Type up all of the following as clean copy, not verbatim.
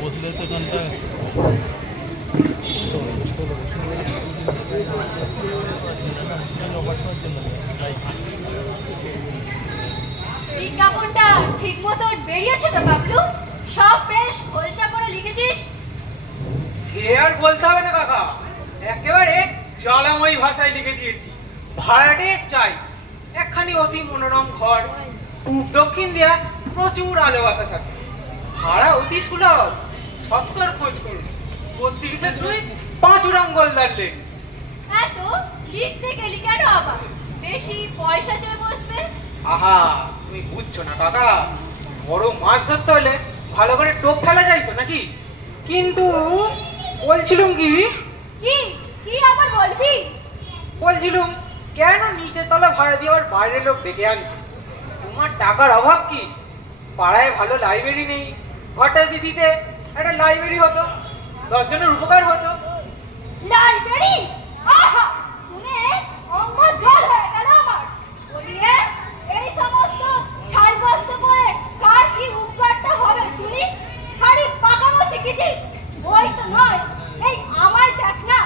বসলে তো ঘন্টা বিজ্ঞাপনটা ঠিক মতো বেরিয়েছে তো বাবলু? সব বেশ খোলসা করে লিখেছিস? সে আর বলতে হবে না কাকা, একেবারে জ্বালাময়ী ভাষায় লিখে দিয়েছি। ভাড়াটে চাই একখানি অতি মনোরম ঘর, পূব দক্ষিণ দিয়া প্রচুর আলো বাতাস আছে, ভাড়া অতি সুলভ, 70 খোঁজ করুন, 32-5 গোলদার লেন। এত লিখতে গেলি কেন আবার? বেশি পয়সা চেয়ে বসবে? আহা, তুমি বুঝছো না কাকা, বড় মাছ ধরতে হলে ভালো করে টোপ ফেলা যায় তো নাকি? কিন্তু বলছিলাম কি কি আবার বলবি? বলছিলাম কেন নিচে তলা ভাড়া দিয়ে আবার বাইরের লোক ডেকে আনছো? তোমার টাকার অভাব কি? পাড়ায় ভালো লাইব্রেরি নেই, ঘরটা দিদিতে একটা লাইব্রেরি হতো, 10 জনের উপকার হতো। লাইব্রেরি? আহা, শুনে অঙ্গ জল হয়ে গেল আমার। বলিয়ে এই সমস্ত ছাই বস্ত্র পরে কার কি উপকারটা হবে শুনি? খালি পাকামো শিখেছিস, বই তো নয়। এই আমায় দেখ না,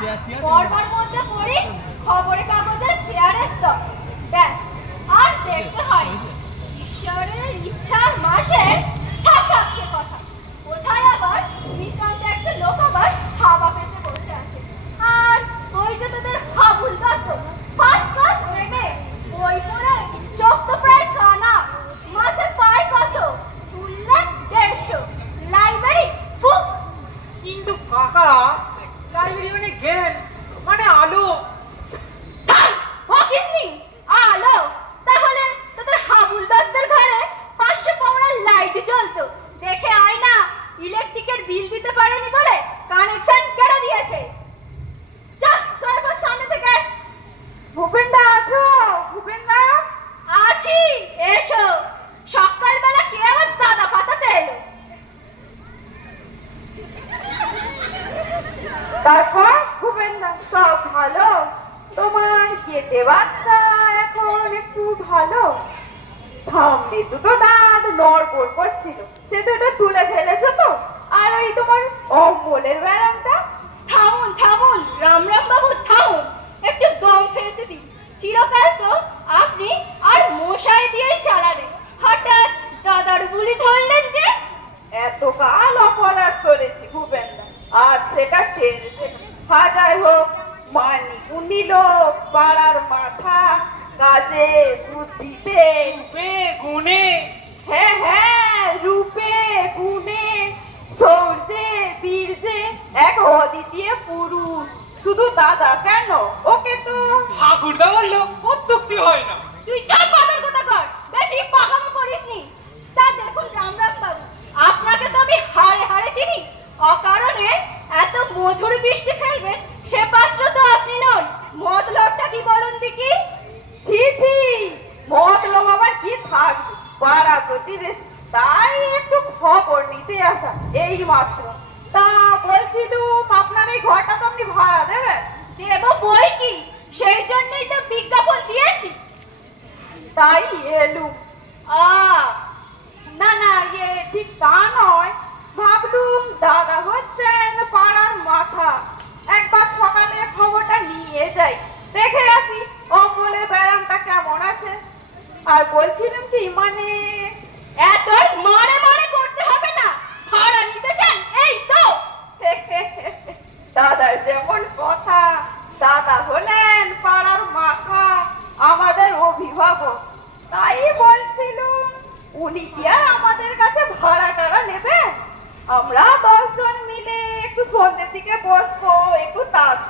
পড়বার মধ্যে পড়ি খবরের কাগজের শেয়ারের স্তর, ব্যাস। আর দেখতে হয় ঈশ্বরের ইচ্ছার মাসে থাকা, সে কথা কোথায় আবার বিকাল একটা লোক আবার হাওয়া পেতে বসে আছে। আর ওই যে তোদের হাবুল দত্ত ফার্স্ট ক্লাস নেবে বই পড়ে চোখ তো প্রায় কানা, মাসে পায় কত? 2,50,000। লাইব্রেরি ফুক। কিন্তু কাকা, লাইব্রেরি মানে জ্ঞান, মানে আলো। আলো? তাহলে তোদের হাবুল দত্তের ঘরে 500 পাউন্ডের লাইট জ্বলতো, দেখে আয় না। ইলেকট্রিকের বিল দিতে পারেনি বলে কানেকশন কেটে দিয়েছে। চল সরকার সামনে থেকে। ভূপেনদা আছো? ভূপেনদা আছি, এসো। সকালবেলা কে আবার দাদা পাতাতে এলো? তারপর ভূপেনদা সব ভালো? তোমার কেটে বাচ্চা এখন একটু ভালো? সামনে দুটো দাঁত নড়বড় করছিল, সে দুটো তুলে ফেলেছো তো? আর ওই তোমার অম্বলের ব্যায়ামটা? থামুন রাম বাবু, থামুন, একটু দম ফেলতে দিন। চিরকাল তো আপনি আর মশাই দিয়েই চালালেন, হঠাৎ দাদার বুলি ধরলেন যে? এতকাল অপরাধ করেছি ভূপেনদা, আর সেটা টেনেছে। হাজার হোক মানিকু নিল পাড়ার মাথা, কাজে বুদ্ধিতে গুণে। হ্যাঁ, রূপে গুণে শৌর্যে বীর্যে এক অদ্বিতীয় পুরুষ। শুধু দাদা কেন, ওকে তো ঠাকুরদা বললো অত্যুক্তি হয় না। তুই কার পাতার কথা কর, বেশি পাকামো করিসনি। তা দেখুন রাম বাবু, আপনাকে তো আমি হাড়ে হাড়ে চিনি। অকারণে এত মধুর বৃষ্টি ফেলবেন সে পাত্র তো আপনি নন। মতলবটা কি বলুন দেখি? ছি, মতলব আবার কি থাকবে? পাড়া প্রতিবেশী, তাই একটু খবর নিতে আসা এই মাত্র। তা বলছিলুম আপনার এই ঘরটা তো আপনি ভাড়া দেবেন? দেব বই কি, সেই জন্যই তো বিজ্ঞাপন দিয়েছি। তাই এলুম। না, ঠিক তা নয়। ভাবলুম দাদা হচ্ছেন পাড়ার মাথা, একবার সকালে খবরটা নিয়ে যাই, দেখে আসি অম্বলের ব্যায়ামটা কেমন আছে। আর বলছিলাম কি, মানে এত মারে করতে হবে না, ভাড়া নিতে চান এই তো। দাদার যেমন কথা, দাদা হলেন পাড়ার মাথা, আমাদের অভিভাবক। তাই বলছিলাম উনি কি আর আমাদের কাছে ভাড়া টাড়া নেবে? আমরা 10 জন মিলে একটু সন্ধ্যের দিকে বসবো, একটু তাস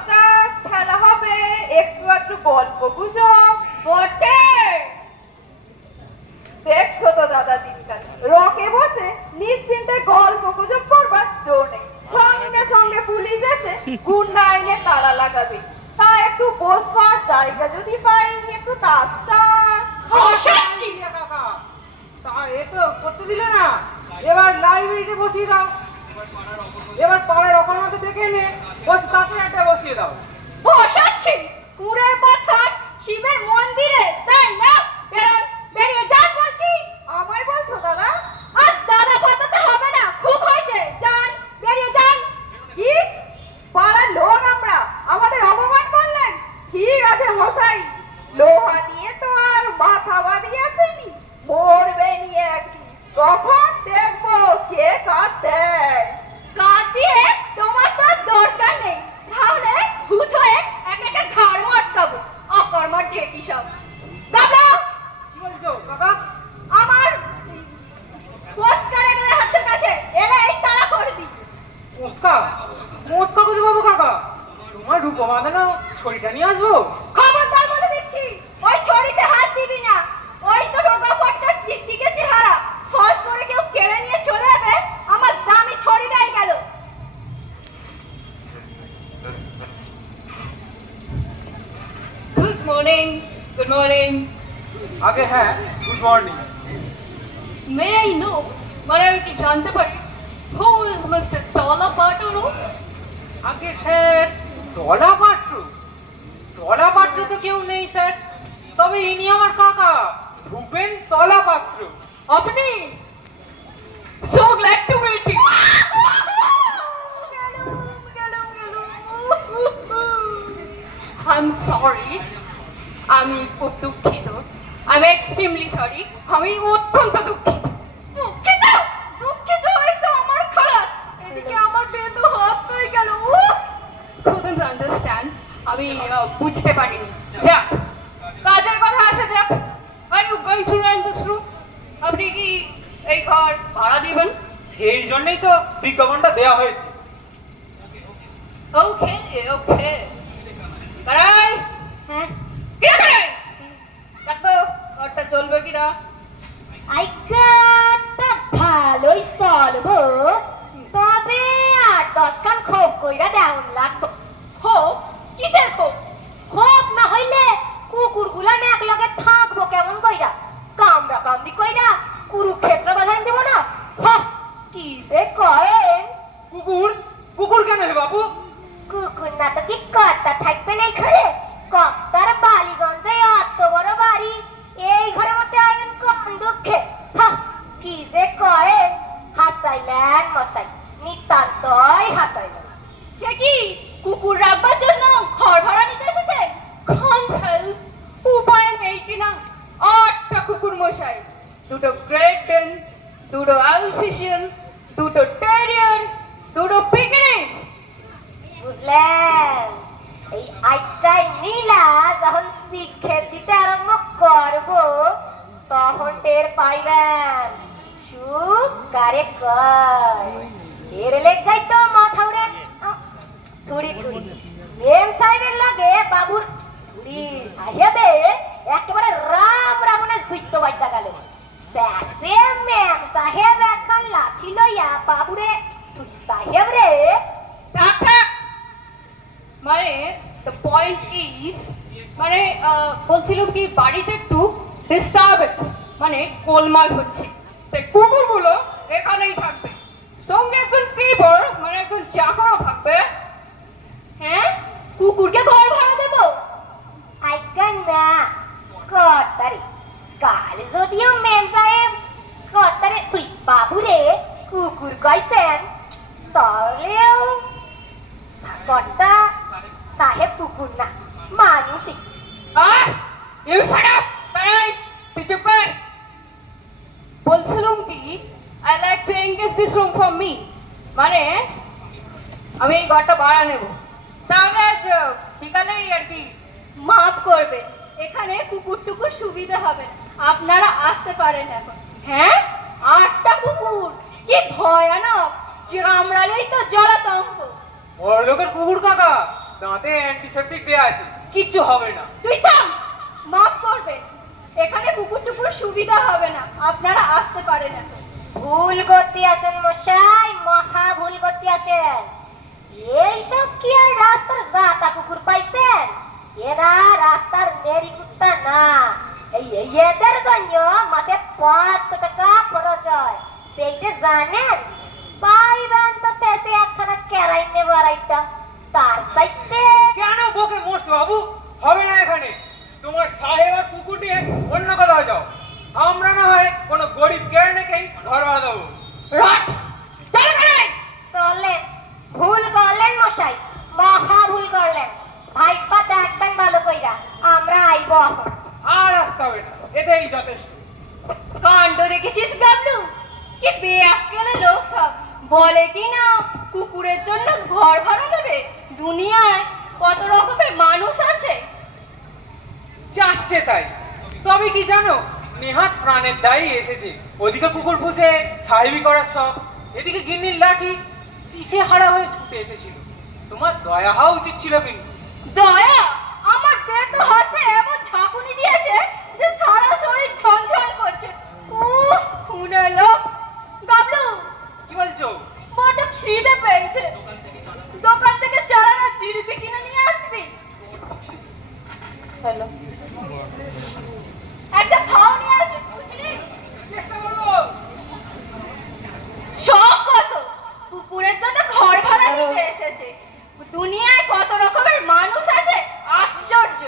খেলা হবে, একটু গল্প গুজব। বটে, দেখছো তো দাদা দিনকাল রকে বসে নিশ্চিন্তে গল্প গুজব করবার জো নেই। সঙ্গে পুলিশ এসে গুন্ডা আইনে তালা লাগাবে। তা একটু বসবার জায়গা যদি পাই, একটু তাসটা খসাচ্ছি। তা এ তো করতে দিলে না, এবার লাইব্রেরিতে বসিয়ে দাও। এবার পাড়ার ওখানে দেখে নে, বস তাকে একটা বসিয়ে দাও। বসাচ্ছি কুড়ের পাথর শিবের মন্দিরে, তাই না? বেরিয়ে যান বলছি। আমায় বলছো দাদা? আর দাদা পাতাতে হবে না, খুব হয়েছে, যান। মশাই, লোহা দিয়ে তো আর মাথা বাঁধিয়েছেনি, মরবে নিয়ে একদিন। কখন দেখবো কে কাজ দেয়। কাজ দিয়ে তোমার তো আর দরকার নেই, তাহলে ভূত হয়ে এক একটা ঘাড় মটকাবো। অকর্মার ঢেকি সব। দাঁড়াও, কি বলছো কাকা? আমার পোস্টার এনে হাতের কাছে এলে এই তাড়া করবি। মোটকা মোটকা কোথায় পাবো কাকা? তোমার রূপো বাঁধানো ছড়িটা নিয়ে আসবো। খবরদার বলে দিচ্ছি, ওই ছড়িতে হাত দিবি না। ওই তো ঢোকা পড়তে টিকটিকে চেহারা, ফস করে কেউ কেড়ে নিয়ে চলে যাবে, আমার দামি ছড়িটাই গেল। Good morning. Good morning. আগে হ্যাঁ, good morning. May I know, মানে আমি কি জানতে পারি, who is Mr. Tola Paturu? আগে স্যার, টলা পাত্র? টলা পাত্র তো কেউ নেই স্যার, তবে ইনি আমার কাকা ভূপেন তলা পাত্র। আপনি? So glad to meet you. I'm sorry. আমি খুব দুঃখিত। I'm extremely sorry. আমি অত্যন্ত দুঃখিত। দুঃখিত দুঃখিত হয়তো আমার খারাপ, এদিকে আমার বেদু হাত হয়ে গেল। Couldn't understand. আমি বুঝতে পারিনি। যাক, কাজের কথা আসা যাক। Are you going to rent this room? আপনি কি এই ঘর ভাড়া দিবেন? সেই জন্যই তো বিজ্ঞাপনটা দেওয়া হয়েছে। ওকে ওকে। কারাই, হ্যাঁ, কিরা কারাই? দেখো ঘরটা চলবে কিনা। আইকাটা ভালোই চলবো, তবে 8-10 খান খোপ কইরা দেওয়ান লাগতো। খোপ? কিসের খোপ? খোপ না হইলে কুকুরগুলা এক লগে থাকবো কেমন কইরা? কামড়া কামড়ি কইরা কুরুক্ষেত্র বাঁধাই দেব না? কি যে করেন? কুকুর? কুকুর কেন হে বাবু? কুকুর না তো কি কর্তা থাকবে না এই ঘরে? কর্তার বালিগঞ্জে অত বড় বাড়ি, এই ঘরের মধ্যে আইন কোন দুঃখে? কি যে করেন? হাসাইলেন মশাই, নিতান্তই হাসাইলেন। সে কি কুকুর রাখবার জন্য ঘর ভাড়া নিতে এসেছে? Can't help, উপায় নেই কিনা। 8টা কুকুর মশাই, 2টো গ্রেট ডেন, 2টো অ্যালসেশিয়ান, 2টো টেরিয়ার, 2টো পিগরিস। বুঝলেন? এই আইটাই নীলা যখন শিক্ষা দিতে আরম্ভ করবো, তখন টের পাইবেন সুখ কারে কয়। এর লেগাই তো মাথা উড়ে থুড়ি থুড়ি মেম সাহেবের লাগে বাবুর থুড়ি সাহেবে একেবারে রাম রাবণের যুদ্ধ বাইতা গেল। সে মেম সাহেব এখন লাঠি লইয়া বাবুরে থুড়ি সাহেব রে। থাক থাক, মানে the point is, মানে বলছিলাম কি বাড়িতে একটু ডিস্টারবেন্স, মানে গোলমাল হচ্ছে, তাই কুকুরগুলো এখানেই থাকবে, সঙ্গে একজন কিপার মানে একজন চাকরও থাকবে। হ্যাঁ, কুকুরকে ঘর ভাড়া দেব? আইকান না কর্তারে, কাল যদিও মেম সাহেব কর্তারে তুই বাবুরে কুকুর কইছেন, তাহলেও কর্তা সাহেব কুকুর না, মানুষই। You shut up! তারাই তুই চুপ কর। বলছিলাম কি, I like to engage this room for me, মানে আমি এই ঘরটা ভাড়া নেব, তাহলে আজ বিকালেই আর কি। মাফ করবে, এখানে কুকুর টুকুর সুবিধা হবে, আপনারা আসতে পারেন এখন। হ্যাঁ, 8টা কুকুর, কি ভয়ানক! চামড়ালেই তো জলাতঙ্ক। ওর লোকের কুকুর কাকা, দাঁতে অ্যান্টিসেপটিক দেয়া আছে, কিচ্ছু হবে না। তুই থাম, মাফ করবে, এখানে কুকুর টুকুর সুবিধা হবে না, আপনারা আসতে পারেন এখন। ভুল করতে আছেন মশাই, মহা ভুল করতে আছেন। এইসব কি আর রাস্তার জাতা কুকুর পাইছেন? এরা রাস্তার নেরি কুত্তা না। এদের জন্য মাসে 500 টাকা খরচ হয়, সেইটা জানেন? পাইবেন তো শেষে একখানা কেরাই নেব আড়াইটা, তার চাইতে। কেন বকে মোস্ট বাবু? হবে না এখানে। তোমার সাহেব আর কুকুর নিয়ে অন্য কোথাও যাও, আমরা না হয় কোনো গরিব কেরানিকেই ঘর ভাড়া দেবো। রাট, চলো বেড়াই। চলেন, ভুল করলেন মশাই, মহা ভুল করলেন। ভাইপা দেখবেন ভালো কইরা, এতেই যথেষ্ট। কাণ্ড দেখেছিস গাবলু? কি বেআক্কেলে লোক সব। বলে কি না কুকুরের জন্য ঘর ভাড়া নেবে। দুনিয়ায় কত রকমের মানুষ আছে। যাচ্ছে তাই। তবে কি জানো, নেহাত প্রাণের দায়ী এসেছে। ওদিকে কুকুর পুষে সাহেবি করার শখ, এদিকে গিন্নির লাঠি দিশে হারা হয়ে ছুটে এসেছিল। তোমার দয়া হওয়া উচিত ছিল। কিন্তু দয়া? আমার পেট হাতে এমন ঝাঁকুনি দিয়েছে যে সারা শরীর ঝনঝন করছে। খুনে লোক। গাবলু, কি বলছো? বড্ড খিদে পেয়েছে। দোকান থেকে চারানা জিলিপি কিনে নিয়ে আসবি। হ্যালো, একটা খাও নিয়ে আসবি বুঝলি? চেষ্টা করবো। শখ কত, কুকুরের জন্য ঘর ভাড়া নিতে এসেছে। দুনিয়ায় কত রকমের মানুষ আছে, আশ্চর্য।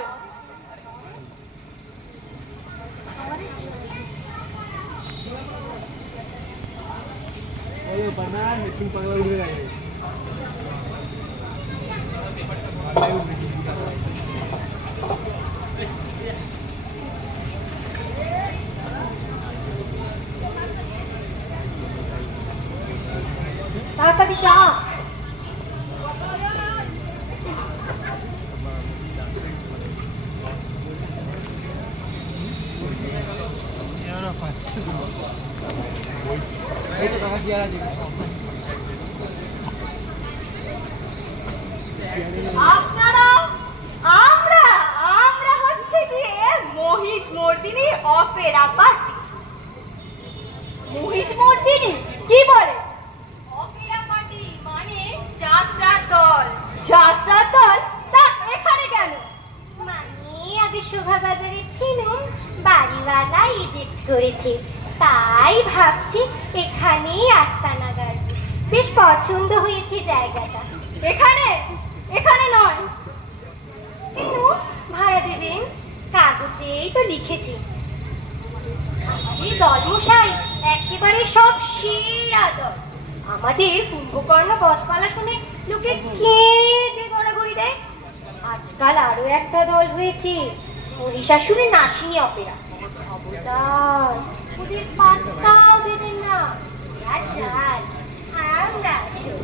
তাড়াতাড়ি চা। আপনারা আমরা আমরা হচ্ছে গিয়ে মহিষ মর্দিনী অপেরা পার্টি। মহিষ মর্দিনী কি বলে? অপেরা পার্টি মানে যাত্রার দল। যাত্রার দল? তা এখানে কেন? মানে আগে শোভাবাজারে ছিলাম, বাড়িওয়ালা ইজেক্ট করেছে, তাই ভাবছি এখানেই আস্তানা গাড়ব। বেশ পছন্দ হয়েছে জায়গাটা। এখানে? এখানে নয়। কেন ভাড়া দেবেন? কাগজেই তো লিখেছি। আমাদের দলমশাই একেবারে সব সেরা দল। আমাদের কুম্ভকর্ণ বধপালা শুনে লোকে কেঁদে গড়াগড়ি দেয়। আজকাল আরো একটা দল হয়েছে, মহিষাসুরের নাসিনী অপেরা। খবরদার ওদের পাত্তাও দেবেন না। জাল আমরা আসল।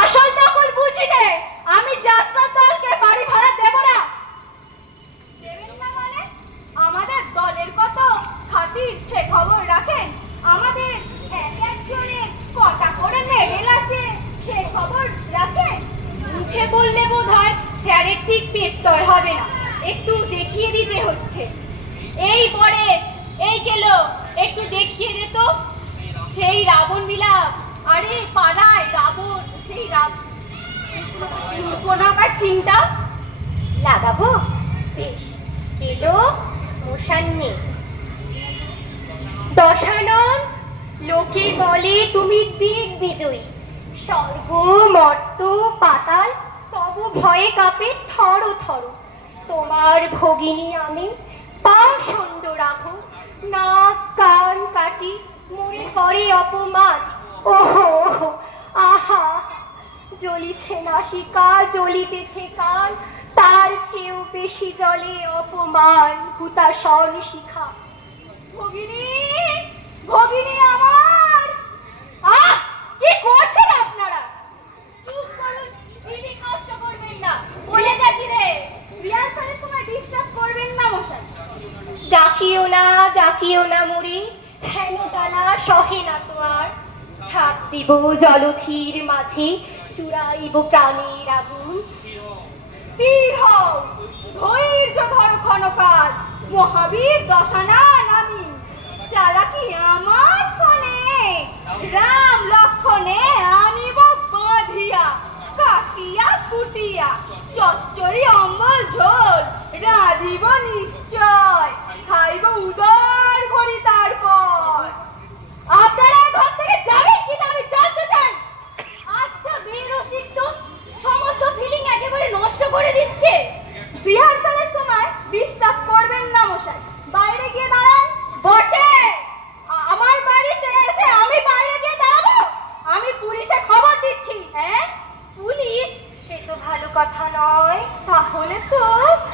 আসল নকল বুঝি নে। আমি যাত্রার দলকে বাড়ি ভাড়া দেব না। দেবেন না মানে? আমাদের দলের কত খাতির সে খবর রাখেন? আমাদের এক একজনের কটা করে মেডেল আছে সে খবর রাখেন? মুখে বললে বোধহয় স্যারের ঠিক পেট্টয় হবে না, একটু দেখিয়ে দিতে হচ্ছে। এই পরেশ, এই গেলো, একটু দেখিয়ে দে তো সেই রাবণ বিলাপ। আরে পালায় রাবণ, সেই কোনাকার সিনটা লাগাবো? বেশ, এলো মোশান্নে। দশানন, লোকে বলে তুমি দিগ্বিজয়ী। স্বর্গ মর্ত পাতাল তব ভয়ে কাঁপে থর থর। তোমার ভগিনী আমি, পাষণ্ড রাখো, নাক কান কাটি মরে করে অপমান। ওহো আহা, জ্বলিছে নাসিকা, জ্বলিতেছে কান, তার চেয়েও বেশি জলে অপমান হুতাশন শিখা। ভগিনী, ভগিনী আমার! কি করছেন আপনারা? চুপ করুন, দিদি কষ্ট করবেন না, বলে যাচ্ছি রে। রিহার্সালের সময় ডিস্টার্ব করবেন না মশাই। ডাকিও না মুড়ি, হেন জ্বালা সহে না তো আর। ছাপ দিব জলধির মাঝে, চুরাইব প্রাণের আগুন। তীর হও, ধৈর্য ধরো ক্ষণকাল, মহাবীর দশানা নামি। চালাকি আমার সনে, রাম লক্ষণে আনিব বাঁধিয়া। কাটিয়া কুটিয়া চচ্চড়ি অম্বল ঝোল রাঁধিব নিশ্চয়, খাইব উদার করি তারপর। আপনারা ঘর থেকে যাবেন কিনা আমি জানতে চাই। আচ্ছা বেরসিক তো, সমস্ত ফিলিং একেবারে নষ্ট করে দিচ্ছে। রিহার্সালের সময় ডিস্টার্ব করবেন না মশাই, বাইরে গিয়ে দাঁড়ান। বটে, আমার বাড়িতে এসে আমি বাইরে গিয়ে দাঁড়াবো? আমি পুলিশে খবর দিচ্ছি। হ্যাঁ, পুলিশ? সে তো ভালো কথা নয়। তাহলে তো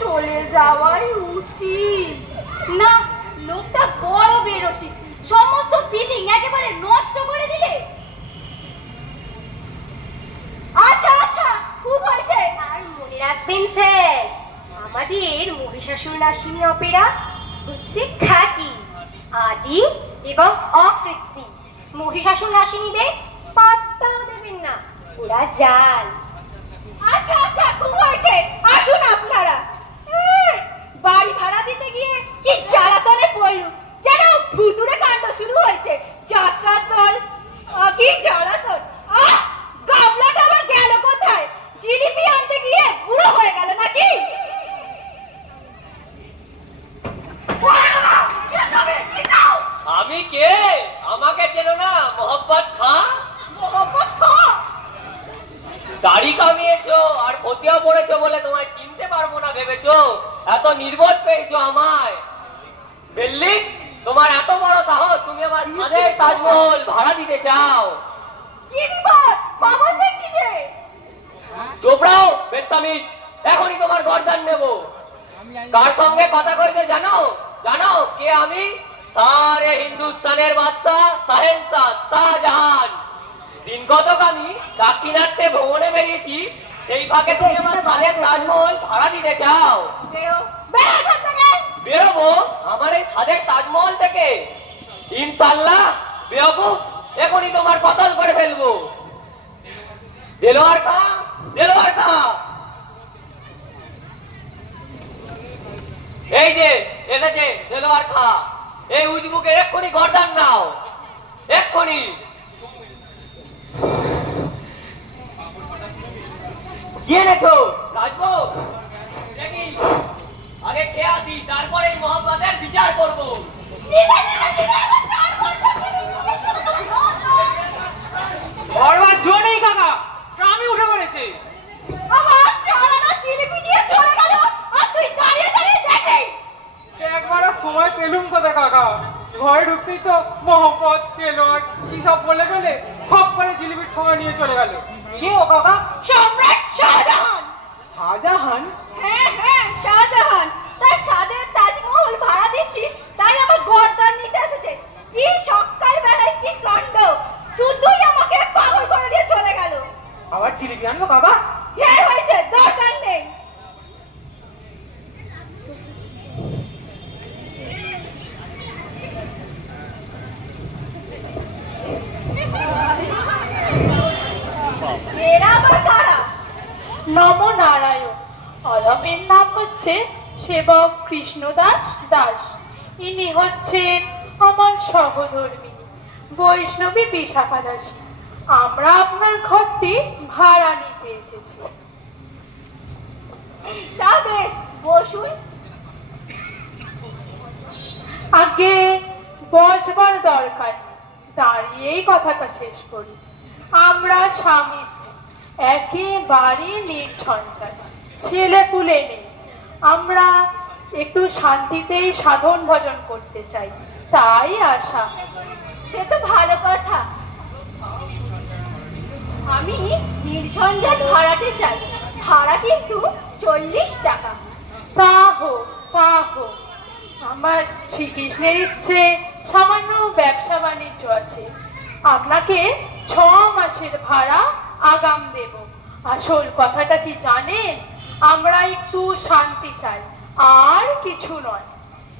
চলে যাওয়াই উচিত। না, লোক আমাদের মহিষাসুর নাসিনী অপেরা হচ্ছে খাঁটি, আদি এবং অকৃত্রিম। মহিষাসুর নাসিনীদের পাত্তাও দেবেন না, ওরা জাল। আচ্ছা আচ্ছা, খুব হয়েছে, আসুন আপনারা। বাড়ি ভাড়া দিতে গিয়ে কি জ্বালাতনে পড়ল, যেন ভুতুড়ে কাণ্ড শুরু হয়েছে। যাত্রার দল, কি জ্বালাতন! গাবলাটা আবার গেল কোথায়? জিলিপি আনতে গিয়ে বুড়ো হয়ে গেল নাকি? আমি কে? আমাকে চেনো না? মোহাম্মদ খাঁ। মোহাম্মদ খাঁ? দাড়ি কামিয়েছো আর ফতিয়া পড়েছো বলে তোমায় চিনতে পারবো না ভেবেছো? এত নির্বোধ পেয়েছো আমায়? দিল্লি, তোমার এত বড় সাহস, তুমি আমার ছাদের তাজমহল ভাড়া দিতে চাও? কি বিপদ! পাগল দেখছি যে। চোপড়াও বেত্তামিজ, এখনই তোমার গর্দান নেব। কার সঙ্গে কথা কইতে জানো? জানো কে আমি? সারে হিন্দুস্তানের বাদশাহ শাহেনশাহ শাহজাহান। দিন কতক আমি দাক্ষিণাত্যে ভ্রমণে বেরিয়েছি, সেই ফাঁকে তুমি আমার ছাদের তাজমহল ভাড়া দিতে চাও? বেরো, বেরো এখান থেকে। বেরোবো আমার এই ছাদের তাজমহল থেকে? ইনশাল্লাহ বেওকুফ, এখনই তোমার কতল করে ফেলবো। দেলোয়ার খাঁ, দেলোয়ার খাঁ, এই যে এসেছে দেলোয়ার খাঁ। এই উজবুকের এক্ষুনি গর্দান নাও, এক্ষুনি। কি এনেছো রাজভোগ? দেখি আগে খেয়ে আসি, তারপরে মোহাম্মদের বিচার করবো। বড়বার জো নেই কাকা, ট্রামে উঠে পড়েছে। আমার চালানা জিলিপি নিয়ে চলে গেল, আর তুই দাঁড়িয়ে দাঁড়িয়ে দেখে। একবার সময় পেলুম কোথায় কাকা, ঘরে ঢুকতেই তো মোহাম্মদ তেলোয়ার কি সব বলে ফেলে খপ করে জিলিপির ঠোঙা নিয়ে চলে গেল। কে ও কাকা? সম্রাট শাহজাহান। শাহজাহান? হ্যাঁ হ্যাঁ, শাহজাহান। তার সাদের তাজমহল ভাড়া দিচ্ছি, তাই আমার গর্দান নিতে এসেছে। কি সকাল বেলায় কি কাণ্ড! শুধুই আমাকে পাগল করে দিয়ে চলে গেল। আবার জিলিপি আনবো কাকা? কে হয়েছে? দরকার নেই। এরা আবার কারা? নম নারায়ণ। অলপের নাম হচ্ছে সেবক কৃষ্ণদাস দাস। ইনি হচ্ছেন আমার সহধর্মী বৈষ্ণবী বিশাখা দাসী। আমরা আপনার ঘরটি ভাড়া নিতে এসেছি। তা বেশ, বসুন। আগে বসবার দরকার নেই, দাঁড়িয়েই কথাটা শেষ করি। আমরা স্বামী স্ত্রী, একেবারে নির্ঝঞ্ঝাট, ছেলে পুলে নেই। আমরা একটু শান্তিতেই সাধন ভজন করতে চাই, তাই আসা। সে তো ভালো কথা। আমি নির্ঝঞ্ঝাট ভাড়াতে চাই। ভাড়া কিন্তু 40 টাকা। তা হোক, তা হোক। আমার শ্রীকৃষ্ণের ইচ্ছে সামান্য ব্যবসা বাণিজ্য আছে, আপনাকে 6 মাসের ভাড়া আগাম দেব। আসল কথাটা কি জানেন? আমরা একটু শান্তি চাই, আর কিছু নয়।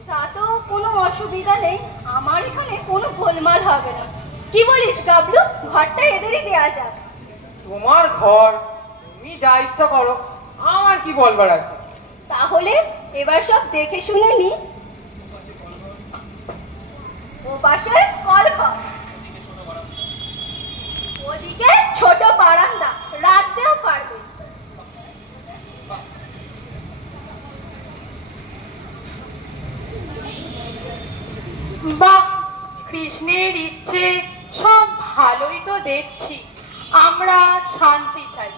তা তো কোনো অসুবিধা নেই, আমার এখানে কোনো গোলমাল হবে না। কি বলিস গাবলু, ঘরটা এদেরই দেয়া যাক। তোমার ঘর, তুমি যা ইচ্ছা করো, আমার কি বলবার আছে? তাহলে এবার সব দেখে শুনে নি। ও পাশে কলঘর, ওদিকে ছোট বারান্দা, রাখতেও পারবে। বাহ, কৃষ্ণের ইচ্ছে সব ভালোই তো দেখছি। আমরা শান্তি চাই,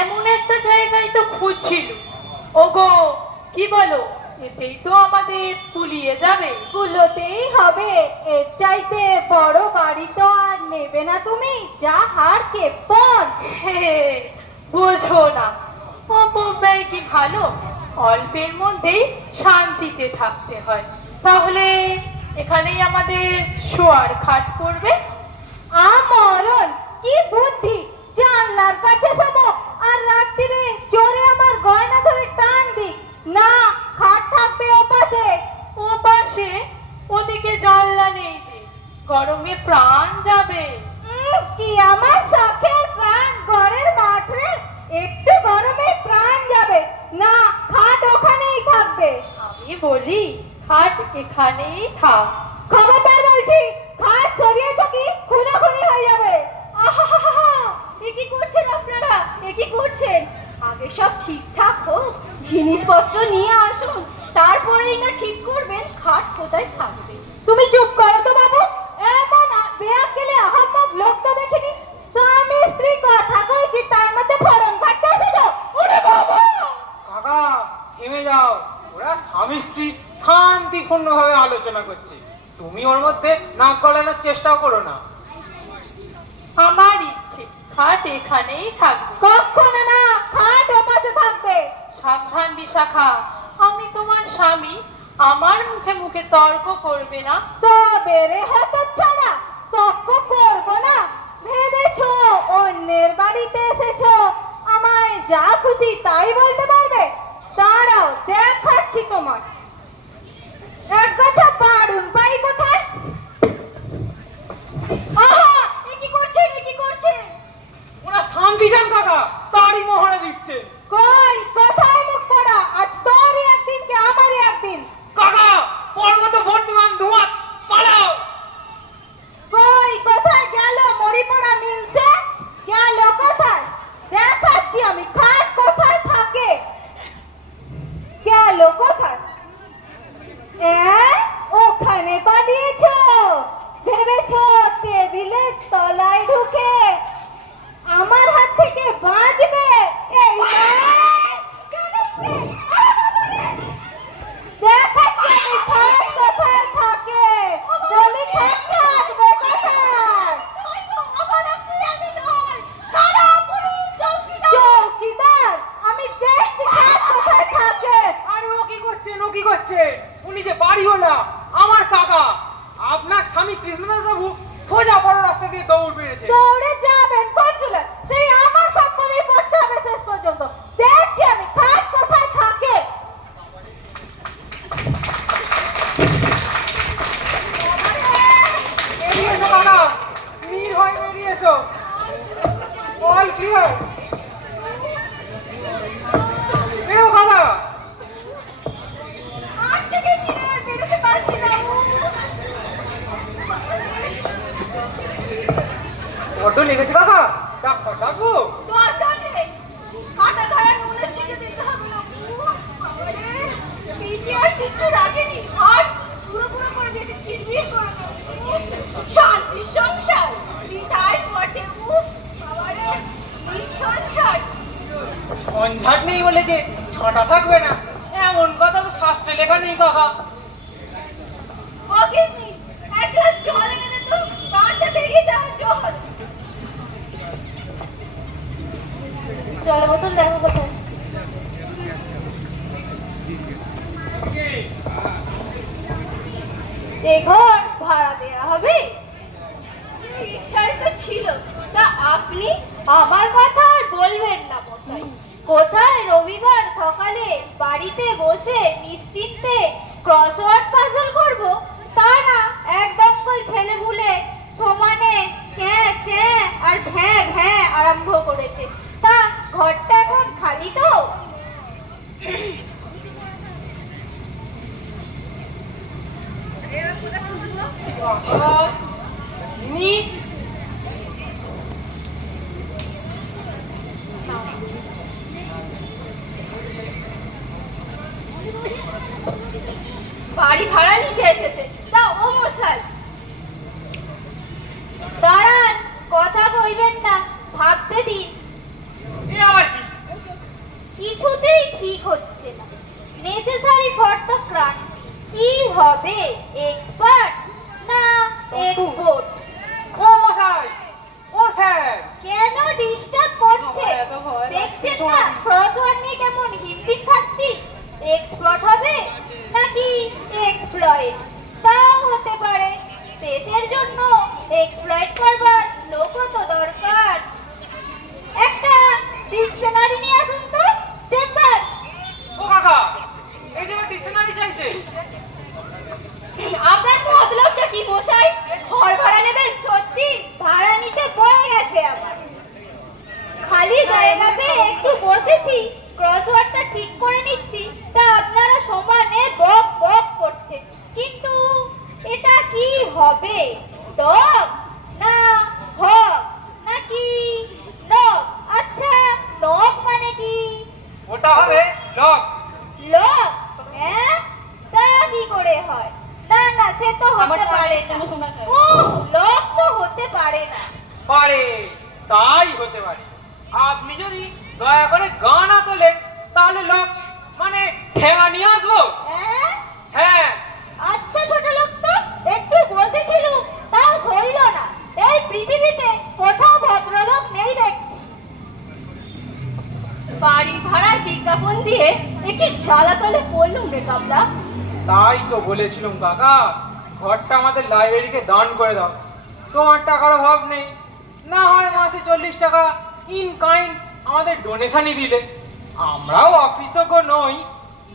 এমন একটা জায়গায় তো খুঁজছিল। ওগো, কি বলো? এতেই তো আমাদের কুলিয়ে যাবে। কুলোতেই হবে, এর চাইতে বড় বাড়ি তো আর নেবে না তুমি, যা হার কেপন। হে, বোঝো না, অপব্যয় কি ভালো? অল্পের মধ্যেই শান্তিতে থাকতে হয়। তাহলে এখানেই আমাদের শোয়ার খাট পড়বে। আমরণ, কি বুদ্ধি! জানলার কাছে শোবো আর রাত্রিরে জোরে আমার গয়না ধরে টান দিক। না, গরমে প্রাণ যাবে। কি আমার শখের প্রাণ ঘরের মাঠে, একটু গরমে প্রাণ যাবে না, খাট ওখানেই থাকবে। আমি বলি খাট এখানেই থাক। খবরদার বলছি, খাট সরিয়েছ কি খুনাখুনি হয়ে যাবে। এ কি করছেন আপনারা, এ কি করছেন? আগে সব ঠিকঠাক হোক, জিনিসপত্র নিয়ে আসুন, তারপরেই না ঠিক করবেন খাট কোথায় থাকবে। তুমি চুপ করো তো বাবু, এমন বেয়াক্কেলে আহাম্মক লোক তো দেখিনি। স্বামী স্ত্রী কথা কইছি, তার মধ্যে ফড়ন কাটতে এসেছো। ওরে বাবা! কাকা থেমে যাও, ওরা স্বামী স্ত্রী শান্তিপূর্ণভাবে আলোচনা করছে, তুমি ওর মধ্যে নাক গলানোর চেষ্টাও করো না। আমার ইচ্ছে খাট এখানেই থাকবে। কখনো না, খাট ওপাশে থাকবে। সাবধান বিশাখা, আমি তোমার স্বামী, আমার মুখে মুখে তর্ক করবে না। তবে রে হতচ্ছাড়া, তর্ক করবো না ভেবেছো? অন্যের বাড়িতে এসেছো, আমায় যা খুশি তাই বলতে পারবে? দাঁড়াও দেখাচ্ছি তোমার। এক গাছা বাড়ুন পাই কোথায়? আহা, এ কি করছেন, এ কি করছেন? ওরা শান্তি চান কাকা, তারই মহড়া দিচ্ছে। কই কোথায় মুখ পড়া? আজ তোরই একদিন কি আমারই একদিন? কাকা পর্বত বর্তমান ধোঁয়া, পালাও। কই কোথায় গেল মরি পড়া মিলছে? গেল কোথায়? দেখাচ্ছি আমি খাট কোথায় থাকে। গেল কোথায়? ওখানে পালিয়েছো? ভেবেছো টেবিলের তলায় ঢুকে আমার হাত থেকে বাঁচবে? এই দেখাচ্ছি আমি খাট কোথায় থাকে। বলি খাট থাকবে কোথায়? চৌকিদার, আমি দেখছি খাট কোথায় থাকে। আরে ও কি করছেন, ও কি করছেন? উনি যে বাড়িওয়ালা, আমার কাকা। আপনার স্বামী কৃষ্ণদাস বাবু সোজা বড় রাস্তা দিয়ে দৌড় মেরেছে। দৌড়ে যাবেন কোনচুলে? সেই আমার সম্পর্কে পড়তে হবে শেষ পর্যন্ত। দেখছি আমি খাট কোথায় থাকে। বেরিয়ে এসো কাকা, নির্ভয় বেরিয়ে এসো। All clear. বেরো কাকা। বড্ড লেগেছে কাকা, ডাক্তার ডাকবো? দরকার নেই, কাটা ধরা নুনের ছিটে দিতে হবে না। বাবারে, পিঠে আর কিছু রাখেনি, আর পুরো পুরো করে দিয়েছে, চিরবির করে দেবো। শান্তির সংসার বিদায় বটে। বাবারে, এই সংসার। ঝঞ্ঝাট নেই বলে যে ছটা থাকবে না, এমন কথা তো শাস্ত্রে লেখা নেই কাকা। ওকে নি, এক গ্লাস জল এনে দে তো, প্রাণটা বেরিয়ে যাওয়া জল। জলের বোতল দেখো কোথায়? এ ঘর ভাড়া দেয়া হবে? ইচ্ছাই তো ছিল, তা আপনি? আমার কথা আর বলবেন না মশাই। কোথায় রবিবার সকালে বাড়িতে বসে নিশ্চিন্তে ক্রসওয়ার্ড পাজল করব, তা না এক দমকল ছেলে ভুলে সমানে চ্যাঁ চ্যাঁ আর ভ্যাঁ ভ্যাঁ আরম্ভ করেছে। তা ঘরটা এখন খালি তো? বাড়ি ভাড়া নিতে এসেছে, তা ও মশাই দাঁড়ান, কথা কইবেন না, ভাবতে দিন। কিছুতেই ঠিক হচ্ছে না। Necessary for the crime. কি হবে, এক্সপার্ট না এক্সপোর্ট? ও মশাই, ও স্যার। কেন ডিস্টার্ব করছে? দেখছেন না ক্রসওয়ার্ড নিয়ে কেমন হিমশিম খাচ্ছি। এক্সপ্লট হবে নাকি এক্সপ্লয়েট? তাও হতে পারে। পেটের জন্য এক্সপ্লয়েট করবার লোকও তো দরকার। একটা ডিকশনারি নিয়ে আসুন তো চেম্বার। ও কাকা, এই যে ডিকশনারি চাইছে। আপনার মতলবটা কি মশাই? ঘর ভাড়া নেবেন? সত্যি ভাড়া নিতে বয়ে গেছে আমার। খালি জায়গা পেয়ে একটু বসেছি, ক্রসওয়ার্ডটা ঠিক করে নিচ্ছি, তা আপনারা সমানে বক বক করছেন। কিন্তু এটা কি হবে? ডগ না হক নাকি নক? আচ্ছা নক মানে কি? ওটা হবে লক। লক? হ্যাঁ, তা কি করে হয়? না না, সে তো হতে পারে না। ও লক তো হতে পারে না। পারে, তাই হতে পারে। আপনি যদি দয়া করে গান না তোলেন তাহলে লক মানে ঠেঙা নিয়ে আসবো। হ্যাঁ হ্যাঁ, আচ্ছা ছোট লোক, তো একটু বসেছিল তাও সরিল না। এই পৃথিবীতে কোথাও ভদ্রলোক নেই দেখছি। বাড়ি ভাড়ার বিজ্ঞাপন দিয়ে একে জ্বালাতলে পড়লুম রে কাবলা। তাই তো বলেছিলাম কাকা, ঘরটা আমাদের লাইব্রেরিকে দান করে দাও। তোমার টাকার অভাব নেই, না হয় মাসে 40 টাকা ইন কাইন্ড আমাদের ডোনেশনই দিলে আমরাও অকৃতজ্ঞ নই।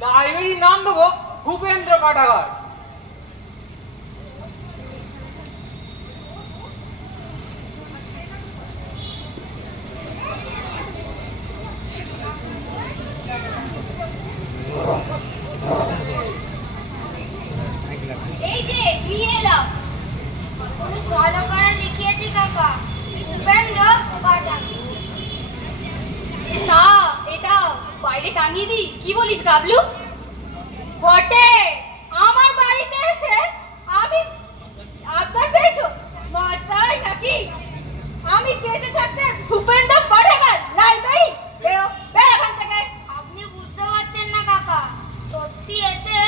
লাইব্রেরির নাম দেবো ভূপেন্দ্র পাঠাগার। এই যে নিয়ে এলাম। খুব ভালো করে দেখিয়েছি কাকা, ভূপেন্দ্র পাঠাগার। না, এটা বাইরে টাঙিয়ে দিই, কি বলিস গাবলু? বটে, আমার বাড়িতে এসে আমি আপনার পেয়েছো মজাই নাকি? আমি বেঁচে থাকতে ভূপেন্দ্র পাঠাগার লাইব্রেরি, বেরো বেরো এখান থেকে। আপনি বুঝতে পারছেন না কাকা, সত্যি এতে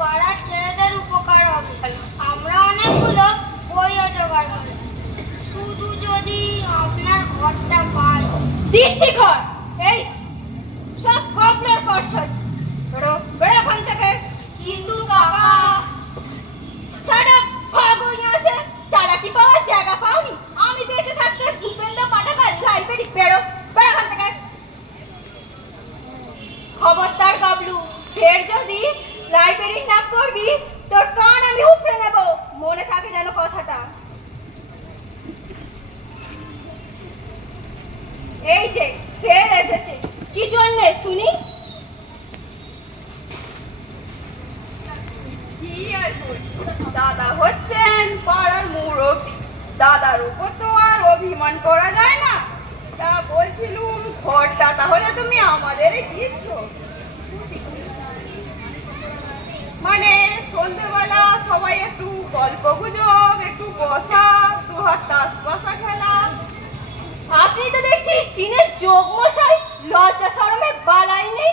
পাড়ার ছেলেদের উপকার হবে। আমরা অনেকগুলো বইও জোগাড় করি, শুধু যদি আপনার ঘরটা পাই। দিচ্ছি ঘর। এই সব গবলার করছাজ, বেরো বেরো এখান থেকে। কিন্তু কাকা সারা ভাগো ইয়াসে চালাকি পাওয়ার জায়গা পাওনি। আমি বেঁচে থাকতে ভূপেন্দ্র পাঠাগার লাইব্রেরি, বেরো বেরো এখান থেকে। খবরদার গাবলু, ফের যদি লাইব্রেরির নাম করবি তোর কান আমি উপড়ে নেব, মনে থাকে যেন কথাটা। এই যে ফের এসেছে, কি জন্য শুনি? কি আর বলবো, দাদা হচ্ছেন পাড়ার মুরব্বী, দাদার উপর তো আর অভিমান করা যায় না। তা বলছিলুম ঘরটা তাহলে তুমি আমাদেরই দিচ্ছ। মানে সন্ধ্যেবেলা সবাই একটু গল্প গুজব, একটু বসা, দু হাত তাস বসা খেলা। আপনি তো দেখছি চীনের যোগ মশাই, লজ্জা শরমের বালাই নেই।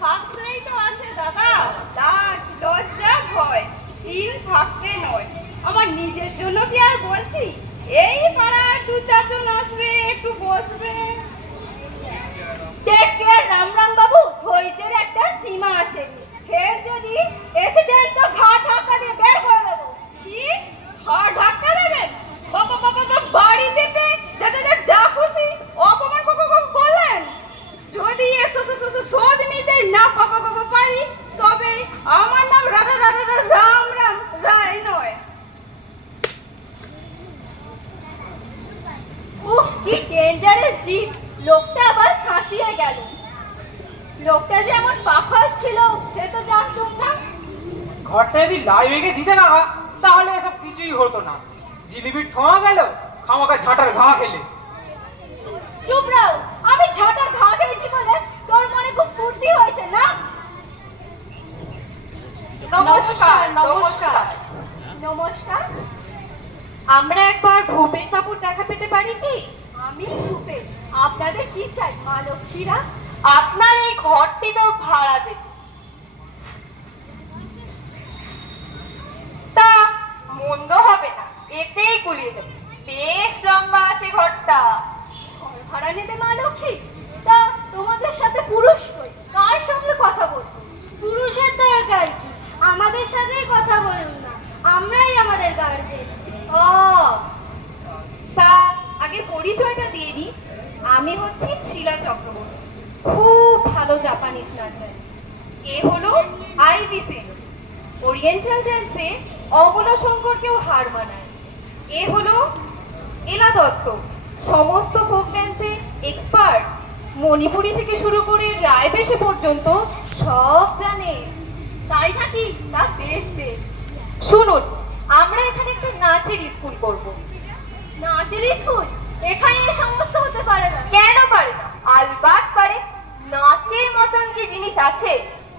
শাস্ত্রেই তো আছে দাদা, লাজ লজ্জা ভয় তিন থাকতে নয়। আমার নিজের জন্য কি আর বলছি, এই পাড়ার 2-4 জন আসবে, একটু বসবে। টেক কেয়ার রাম রাম বাবু, ধৈর্যের একটা সীমা আছে। ফের যদি এসেছেন তো ঘাট ধাক্কা দিয়ে বের করে দেবো। কি ঘর ধাক্কা দেবেন? বাবা বাবা বাবা, বাড়ি দেবে যা খুশি অপমান করলেন। যদি শোধ নিতে না বাবা বাবা পারি, তবে আমার নাম রাধা রাধা রাম রাম রায় নয়। উহ, কি ডেঞ্জারাস জিপ! লোকটা আবার শাসিয়ে গেল। লোকটা যে এমন পাখস ছিল সে তো জানতুম না। ঘরটা যদি লাইব্রেরিকে দিতে না হয় তাহলে এসব কিছুই হতো না। জিলিপি ঠোঁয়া গেল খামাকা ঝাঁটার ঘা খেলে। চুপ রাও, আমি ঝাঁটার ঘা খেয়েছি বলে তোর মনে খুব ফুর্তি হয়েছে না? নমস্কার নমস্কার। নমস্কার। আমরা একবার ভূপেন বাবুর দেখা পেতে পারি কি? আমি ভূপেন, আপনাদের কি চাই মা লক্ষ্মীরা? আপনার এই ঘরটি তো ভাড়া দেব। তা মন্দ হবে না, এতেই কুলিয়ে যাবে। বেশ লম্বা আছে ঘরটা। ঘর ভাড়া নেবে মা লক্ষ্মী? তা তোমাদের সাথে পুরুষ কই? কার সঙ্গে কথা বলবো? পুরুষের দরকার কি? আমাদের সাথেই কথা বলুন না, আমরাই আমাদের গার্জেন। ও, তা আগে পরিচয়টা দিয়ে দিই। আমি হচ্ছি শিলা চক্রবর্তী, খুব ভালো জাপানিজ নাচার। এ হলো আইভি সেন, ওরিয়েন্টাল ডান্সে অবলা শঙ্করকেও হার মানায়। এ হলো এলা দত্ত, সমস্ত ফোক ড্যান্সে এক্সপার্ট। মণিপুরি থেকে শুরু করে রায়বেশে পর্যন্ত সব জানে। তাই নাকি? তা বেশ বেশ। শুনুন, আমরা এখানে একটা নাচের স্কুল করব। নাচের স্কুল? এখানে এ সমস্ত হতে পারে না। কেন পারে না? আলবাত পারে। নাচের মতন কি জিনিস আছে?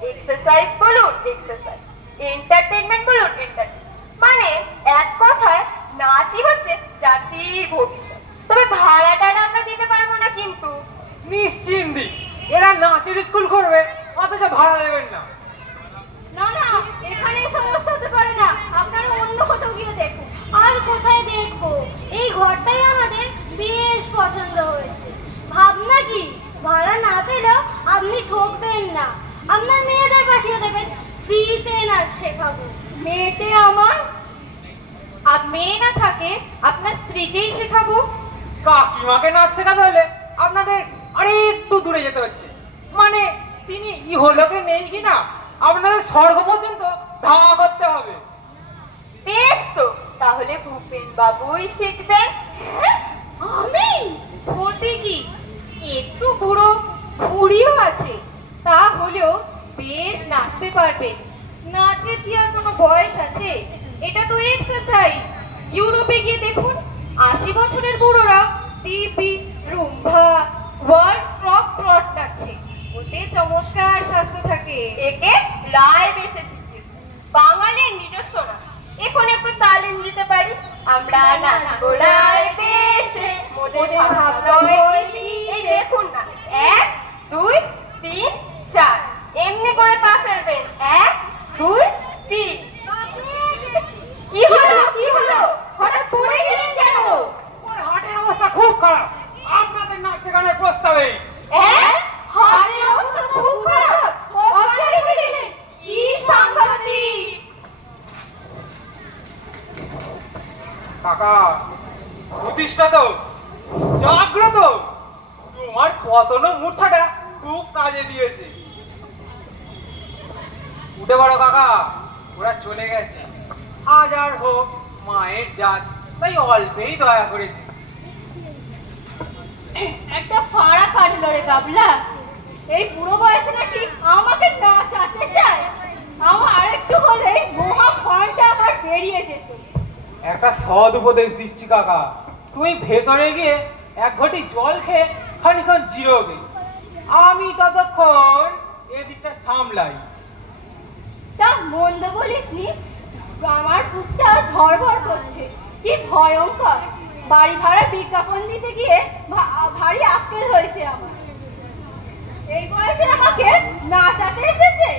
এক্সারসাইজ বলুন এক্সারসাইজ, এন্টারটেইনমেন্ট বলুন এন্টারটেইনমেন্ট, মানে এক কথায় নাচই হচ্ছে জাতির ভবিষ্যৎ। তবে ভাড়াটা আমরা দিতে পারবো না কিন্তু। নিশ্চিন্তি, এরা নাচের স্কুল করবে অথচ ভাড়া দেবেন না। না না, এখানে এ সমস্ত হতে পারে না। আপনারা অন্য কোথাও গিয়ে দেখুন। আর কোথায় দেখবো? এই ঘরটাই আমাদের বেশ পছন্দ হয়েছে। ভাবনা কি, ভাড়া না পেলেও আপনি ঠকবেন না, আপনার মেয়েদের পাঠিয়ে দেবেন, ফ্রিতে নাচ শেখাবো। মেয়েতে আমার আর মেয়ে না থাকে আপনার স্ত্রীকেই শেখাবো। কাকিমাকে নাচ শেখাতে হলে আপনাদের আরেকটু দূরে যেতে হচ্ছে, মানে তিনি ইহলোকে নেই কিনা আপনাদের স্বর্গ পর্যন্ত ধাওয়া করতে হবে। বেশ তো, তাহলে ভূপেন বাবুই শিখবেন। আমি হতে কি একটু বুড়ো, বুড়িও আছে, তা হলেও বেশ নাচতে পারবেন। নাচের কি আর কোনো বয়স আছে? এটা তো এক্সারসাইজ। ইউরোপে গিয়ে দেখুন, 80 বছরের বুড়োরা দিব্যি রুম্বা, ওয়ার্ল্ড স্ট্রক ট্রট নাচছে। ওতে চমৎকার স্বাস্থ্য থাকে। একে রায় বেশে শিখবে, বাঙালির নিজস্ব না। এখন একটু তালিম দিতে পারি। আমরা নাচবো রায় বেশে, মোদের ভাবনা হয়েছি। এই দেখুন না, 1 2 3 4 এমনি করে পা ফেলবেন। 1 2 3। কি হলো কি হলো? হঠাৎ পড়ে গেলেন কেন? ওর হাটের অবস্থা খুব খারাপ, আপনাদের নাচ শেখানোর প্রস্তাবেই। হাটের অবস্থা খুব খারাপ? অজ্ঞান হয়ে গেলেন? কি সাংঘাতিক! কাকা প্রতিষ্ঠা তো জাগ্রত, তোমার পতন মূর্ছাটা খুব কাজে দিয়েছে। উঠে বড় কাকা, ওরা চলে গেছে। হাজার হোক মায়ের জাত, তাই অল্পেই দয়া করেছে। একটা ফাড়া কাটলো রে গাবলা। এই বুড়ো বয়সে নাকি আমাকে নাচাতে চায়। আমার আরেকটু হলে মহা খড়টা আমার বেরিয়ে যেত। একটা সৎ উপদেশ দিচ্ছি কাকা, তুমি ভেতরে গিয়ে 1 ঘটি জল খেয়ে খানিক্ষণ জিরোবে, আমি ততক্ষণ এদিকটা সামলাই। তা মন্দ বলিসনি, আমার বুকটা ধড়ফড় করছে। কি ভয়ঙ্কর! বাড়ি ভাড়ার বিজ্ঞাপন দিতে গিয়ে ভারী আক্কেল হয়েছে আমার। এই বয়সে আমাকে নাচাতে এসেছে।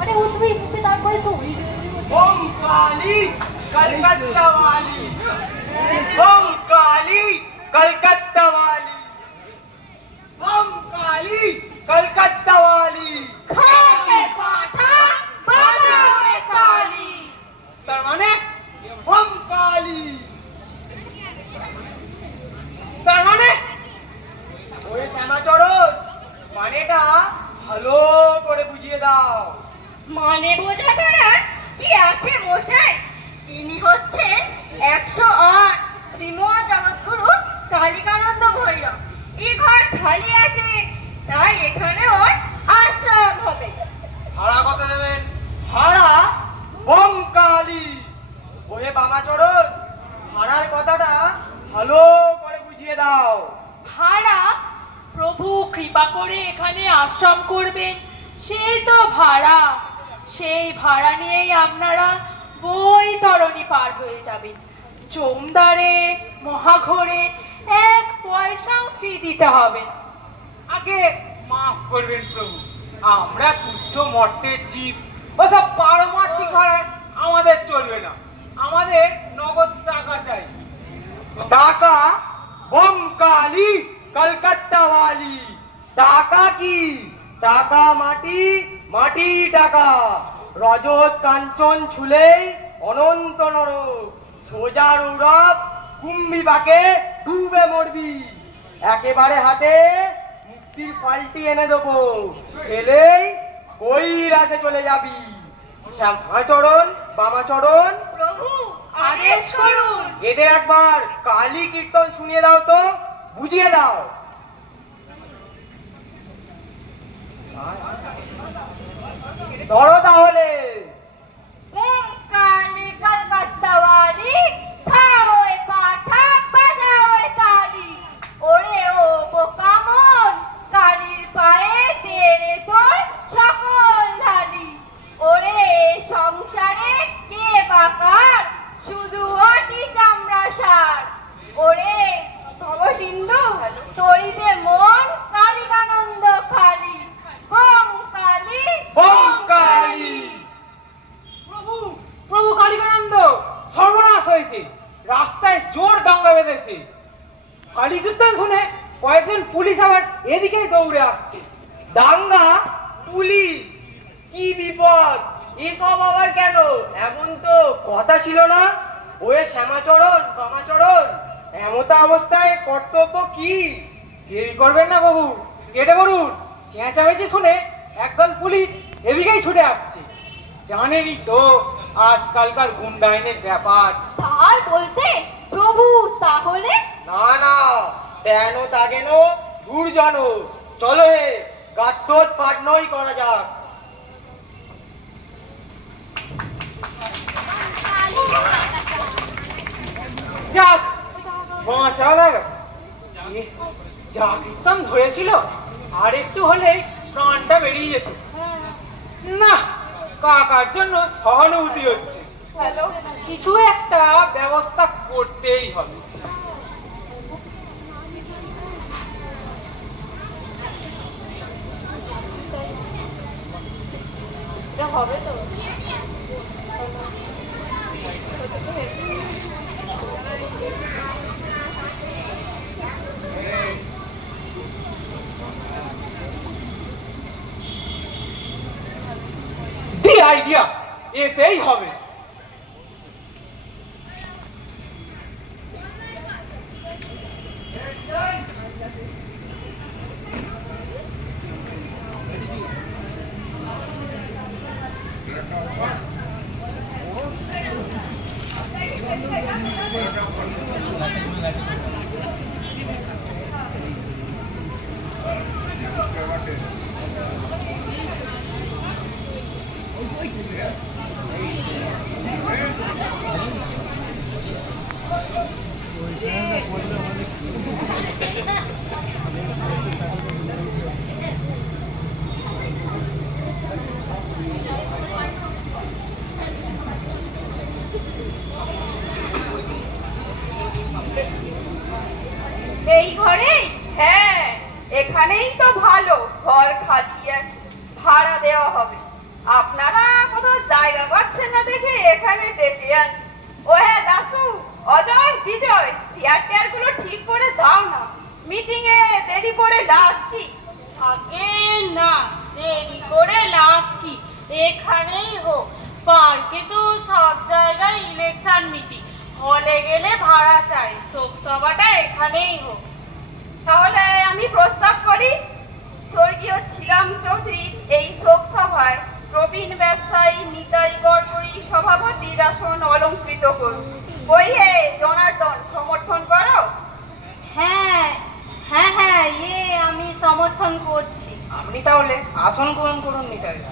अरे उठबी তারপরে তো ओम काली कलकत्ता वाली, ओम काली कलकत्ता वाली, ओम काली कलकत्ता वाली। খাবে পাঠা, বাজাবে তালি। তার মানে ओम काली, তার মানে ওরে শ্যামা চড়ক, মানেটা ভালো করে বুঝিয়ে দাও। মানে বোঝাবে না কি আছে মশাই? ইনি হচ্ছেন 108 শ্রীমৎ জগৎগুরু কালিকানন্দ ভৈরব। এই ঘর খালি আছে, তাই এখানে ওর আশ্রম হবে। ভাড়া কত দেবেন? ভাড়া ওম কালী। ওরে বামা চড়ক, ভাড়ার কথাটা ভালো করে বুঝিয়ে দাও। ভাড়া? প্রভু কৃপা করে এখানে আশ্রম করবেন, সেই তো ভাড়া। সেই ভাড়া নিয়েই আপনারা বৈতরণী পার হয়ে যাবেন। জমদারে মহাঘরে 1 পয়সাও ফি দিতে হবে না। আগে মাফ করবেন প্রভু, আমরা তুচ্ছ মর্তের জীব, ওসব পারমার্থিক ভাড়ায় আমাদের চলবে না। আমাদের নগদ টাকা চাই। টাকা? ওম কালী কলকাত্তা वाली। টাকা কি? টাকা মাটি, মাটি টাকা। রজত কাঞ্চন ছুলেই অনন্ত নরক। সোজা রৌরব কুম্ভি পাকে ডুবে মরবি। একেবারে হাতে মুক্তির ফালটি এনে দেবো, খেলেই কৈলাসে চলে যাবি। শ্যামাচরণ, বামাচরণ, প্রভু আদেশ করুন। এদের একবার কালী কীর্তন শুনিয়ে দাও তো, বুঝিয়ে দাও। ধরো তাহলে। ওম কালী কলকাতা ওয়ালি, খাও এ পাঠা, বাজাও এ তালি। ওরে ও বোকা মন, কালীর পায়ে তেরে তোর সকল ঢালি। ওরে সংসারে কে বাকার, শুধু অটি চামড়া সার। ওরে ভব সিন্ধু, তরিতে মন কালিকানন্দ খালি। ওম কালী, ওম কালী। প্রভু প্রভু কালিকানন্দ, সর্বনাশ হয়েছে। রাস্তায় জোর দাঙ্গা বেঁধেছে। কালী কীর্তন শুনে কয়েকজন পুলিশ আবার এদিকে দৌড়ে আসছে। দাঙ্গা, পুলিশ, কি বিপদ! এসব আবার কেন? এমন তো কথা ছিল না। ওরে শ্যামাচরণ, বামাচরণ, এমতা অবস্থায় কর্তব্য কি? দেরি করবেন না বাবু, কেটে পড়ুন। চেঁচামেচি শুনে একদল পুলিশ এদিকেই ছুটে আসছে। জানেনই তো আজকালকার গুন্ডাইনের ব্যাপার। তার বলতে প্রভু তাহলে না না, তেন তাগেন দুর্জন। চলো হে, গাত্তোত পাটনই করা যাক। যাক, বাঁচা লাগে। যা কীর্তন ধরেছিল, আর একটু হলেই প্রাণটা বেরিয়ে যেত। না, কাকার জন্য সহানুভূতি হচ্ছে। কিছু একটা ব্যবস্থা করতেই হবে। হবে তো। দি আইডিয়া, এতেই হবে। এই ঘরে? হ্যাঁ, এখানেই তো ভালো। ঘর খালি আছে, ভাড়া দেওয়া হবে। আপনারা কোথাও জায়গা পাচ্ছেন না দেখে এখানে ডেকে আনি। ও হ্যাঁ দাসু, অজয়, বিজয়, চেয়ার টেয়ার গুলো ঠিক করে দাও না। মিটিং এ দেরি করে লাভ কি? আগে না, দেরি করে লাভ কি? এখানেই হোক। পার্কে তো সব জায়গায় ইলেকশন মিটিং, হলে গেলে ভাড়া চাই। শোকসভাটা এখানেই হোক। তাহলে আমি প্রস্তাব করি, স্বর্গীয় ছিলাম চৌধুরীর এই শোক সভায় প্রবীণ ব্যবসায়ী নিতাই গড়করি সভাপতির আসন অলঙ্কৃত করুন। ওই হে জনার্দন, সমর্থন করো? হ্যাঁ হ্যাঁ হ্যাঁ, আমি সমর্থন করছি। আপনি তাহলে আসন গ্রহণ করুন নিতাইরা।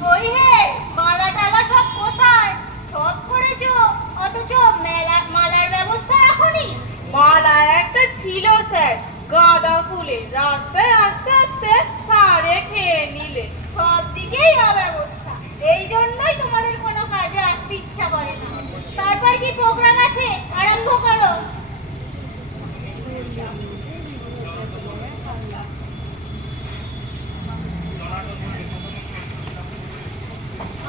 কই হে, মালা টালা সব কোথায়? সব করেছো, অথচ মালার ব্যবস্থা এখনই? মালা একটা ছিল স্যার, গাঁদা ফুলে। রাস্তায় আস্তে আস্তে সারে খেয়ে নিলে। সব দিকেই অব্যবস্থা, এই জন্যই তোমাদের কোনো কাজে আসতে ইচ্ছা করে না। তারপর কি প্রোগ্রাম আছে, আরম্ভ করো।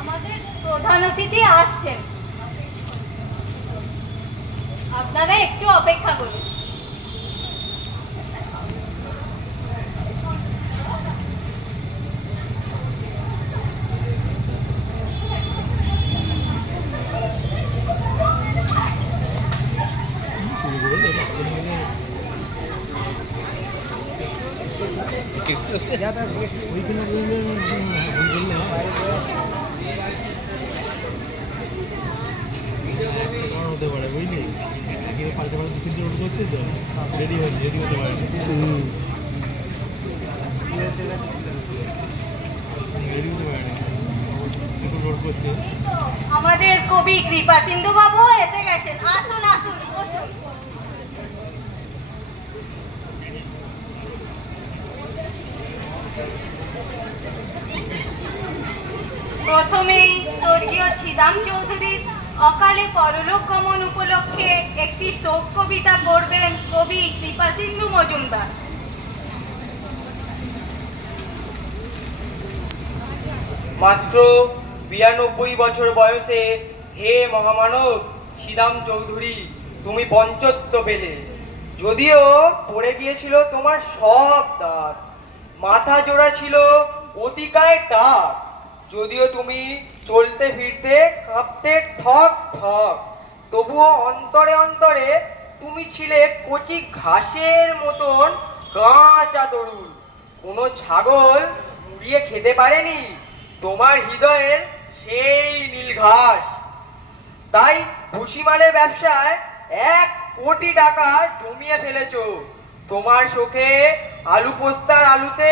আমাদের প্রধান অতিথি আসছেন, আপনারা একটু অপেক্ষা করুন। হতে পারে বুঝলি, পাল্টে পাল্টে দু তিনটে রোড করছে তো রেডি হয়েছে, রেডি হতে পারে রেডি হতে পারে একটু রোড করছে। আমাদের কবি কৃপাচিন্দু বাবু এসে গেছেন, আসুন আসুন বসুন। প্রথমেই স্বর্গীয় ছিদাম চৌধুরীর অকালে পরলোক গমন উপলক্ষে একটি শোক কবিতা পড়বেন কবি কৃপাচিন্দু মজুমদার। মাত্র 92 বছর বয়সে হে মহামানব ছিদাম চৌধুরী তুমি পঞ্চত্ব পেলে। যদিও পড়ে গিয়েছিল তোমার সব দাঁত, মাথা জোড়া ছিল অতিকায় টাক, যদিও তুমি চলতে ফিরতে কাঁপতে ঠক ঠক, তবুও অন্তরে অন্তরে তুমি ছিলে কচি ঘাসের মতন কাঁচা তরুণ। কোনো ছাগল মুড়িয়ে খেতে পারেনি তোমার হৃদয়ের সেই নীল ঘাস। তাই ভুসিমালের ব্যবসায় 1 কোটি টাকা জমিয়ে ফেলেছো। তোমার চোখে আলু পোস্তার আলুতে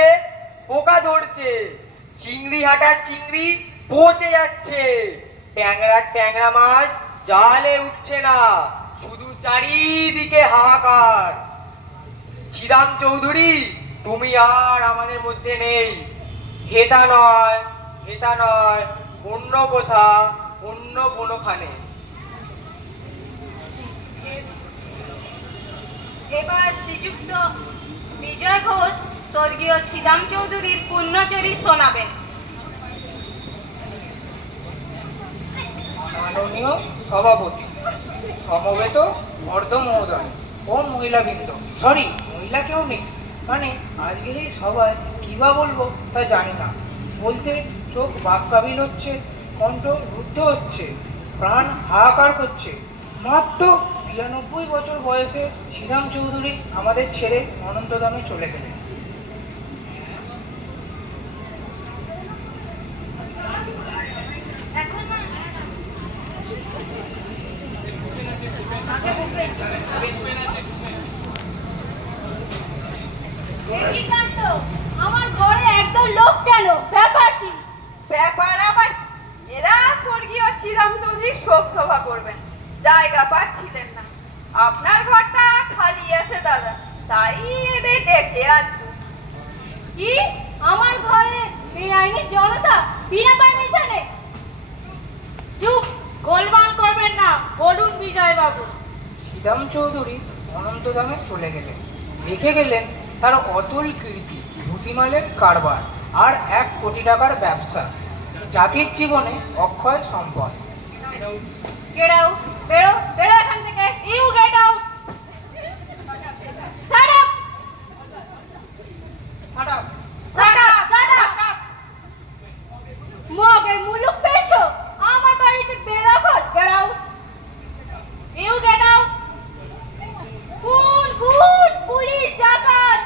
পোকা ধরছে, চিংড়ি হাটার চিংড়ি পচে যাচ্ছে, ট্যাংরা মাছ জালে উঠছে না, শুধু চারিদিকে হাহাকার। ছিদাম চৌধুরী তুমি আর আমাদের মধ্যে নেই। হেটা নয় অন্য কোথা অন্য কোনোখানে। এবার শ্রীযুক্ত বিজয় ঘোষ স্বর্গীয় ছিদাম চৌধুরীর পুণ্যচরিত শোনাবেন। মাননীয় সভাপতি, সমবেত অর্ধ মহোদয় ও মহিলাবৃন্দ, সরি মহিলা কেউ নেই, মানে আজকের এই সভায় কিবা বলবো তা জানি না। বলতে চোখ বাক্কাবিল হচ্ছে, কণ্ঠ রুদ্ধ হচ্ছে, প্রাণ হাহাকার করছে। মাত্র 92 বছর বয়সে ছিদাম চৌধুরী আমাদের ছেড়ে অনন্তধামে চলে গেলেন। আমার ঘরে একদম লোক কেন? ব্যাপার কি? ব্যাপার আবার এরা স্বর্গীয় ছিদাম চৌধুরীর শোক সভা করবেন, জায়গা পাচ্ছিলেন না। আপনার ঘরটা খালি আছে দাদা, তাই এদের ডেকে আনতো। কি আমার ঘরে বেআইনি জনতা বিনা পারমিশনে? চুপ, গোলমাল করবেন না, বলুন বিজয় বাবু। ছিদাম চৌধুরী অনন্তধামে চলে গেলেন, রেখে গেলেন তার অতুল কীর্তি, ভূতিমালের কারবার আর 1 কোটি টাকার ব্যবসা, জাতির জীবনে অক্ষয় সম্পদ। গেট আউট, বেরো বেরো এখান থেকে। You get out. Shut up, shut up, shut up. মগের মুলুক পেয়েছো? আমার বাড়িতে বেরাফল। Get out, you get out. খুন, পুলিশ, ডাকাত,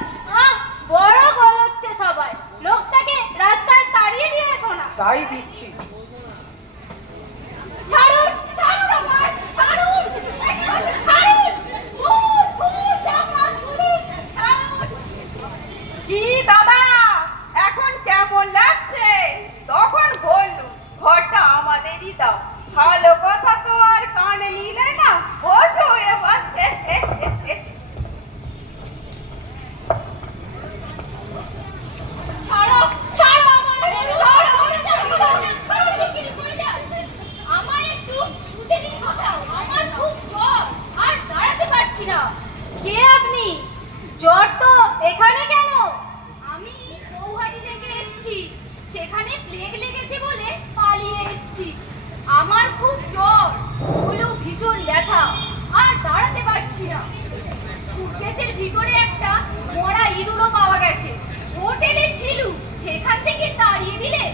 বড় গলচ্ছে সবাই। লোকটাকে রাস্তায় তাড়িয়ে দিয়েছো না? তাই দিচ্ছি। ছাড়ুন, ছাড়ুন আমায়, ছাড়ুন, ছাড়ুন। খুন, ডাকাত, পুলিশ, ছাড়ুন। কি দাদা এখন কেমন লাগছে? তখন বললু ঘরটা আমাদেরই দাও। ভালো কথা তো আর কানে নিলে না, বোঝো এবার। ছাড়ো, ছাড়ো আমায়, ছাড়ো, ছাড়ো, সরে যা। আমায় একটু শুতে দিন কোথাও, আমার খুব জ্বর আর দাঁড়াতে পারছি না। কে আপনি? জ্বর তো এখানে কেন? আমি গৌহাটি থেকে এসেছি, সেখানে প্লেগ লেগেছে বলে পালিয়ে এসেছি। আমার খুব জ্বর, হলো ভীষণ ব্যথা আর দাঁড়াতে পারছি না। সুটকেসের ভিতরে একটা মরা ইঁদুরও পাওয়া গেছে। হোটেলে ছিল, সেখান থেকে তাড়িয়ে দিলে।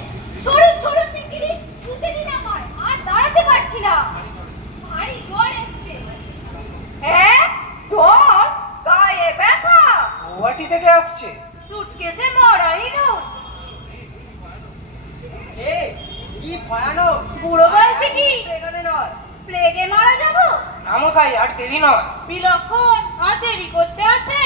সরু সরু চিংড়ি, শুতে দিন আমার, আর দাঁড়াতে পারছি না। ভারী জ্বর এসছে। হ্যাঁ, জ্বর, গায়ে ব্যথা। গুয়াহাটি থেকে আসছে। সুটকেসে মরা ইঁদুর। কি ভয়ানক। বুড়ো বয়সে কি এখানে নয়। প্লেগে মারা যাবো? আমসাই আর দেরি নয়। বিলক্ষণ আর দেরি করতে আছে।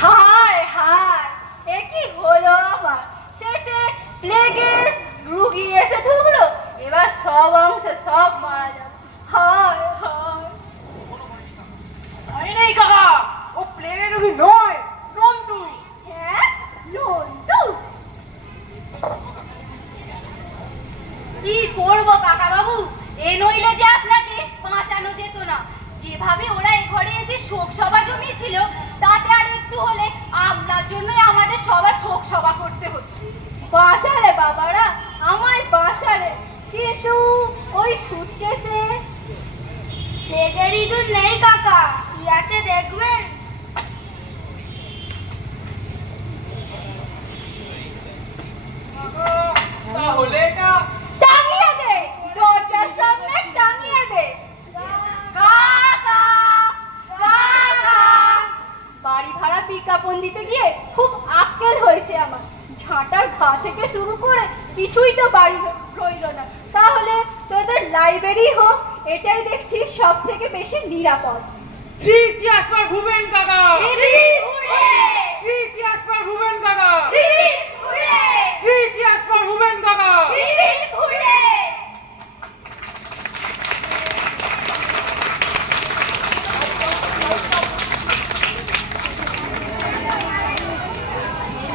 হায় হায়, এ কি হলো আমার? শেষে প্লেগের রুগী এসে ঢুকলো, এবার সব অংশে সব মারা যাবে। হায় হায়। আরে নেই কাকা, ও প্লেনের রুগী নয়, নন্দু। হ্যাঁ, নন্দু। কি করবো কাকা বাবু, এ নইলে যে আপনাকে বাঁচানো যেত না। যেভাবে ওরা এ ঘরে এসে শোক সভা জমিয়েছিল, তাতে আর একটু হলে আপনার জন্যই আমাদের সবার শোক সভা করতে হতো। বাঁচালে বাবারা, আমায় বাঁচালে, কিন্তু ওই সুটকেসে প্লেগের ইঁদুর নেই কাকা, ইয়াতে দেখবেন। তাহলে এটা টাঙিয়ে দে, দরজার সামনে টাঙিয়ে দে। কাকা কাকা, বাড়ি ভাড়া বিজ্ঞাপন দিতে গিয়ে খুব আক্কেল হয়েছে আমার। ঝাঁটার ঘা থেকে শুরু করে কিছুই তো বাড়ি রইল না। তাহলে তোদের লাইব্রেরি হোক, এটাই দেখছি সব থেকে বেশি নিরাপদ। জি জি আসবার ভুবেন কাকা। হিরি হুররে, জি জি আসবার ভুবেন কাকা। হিরি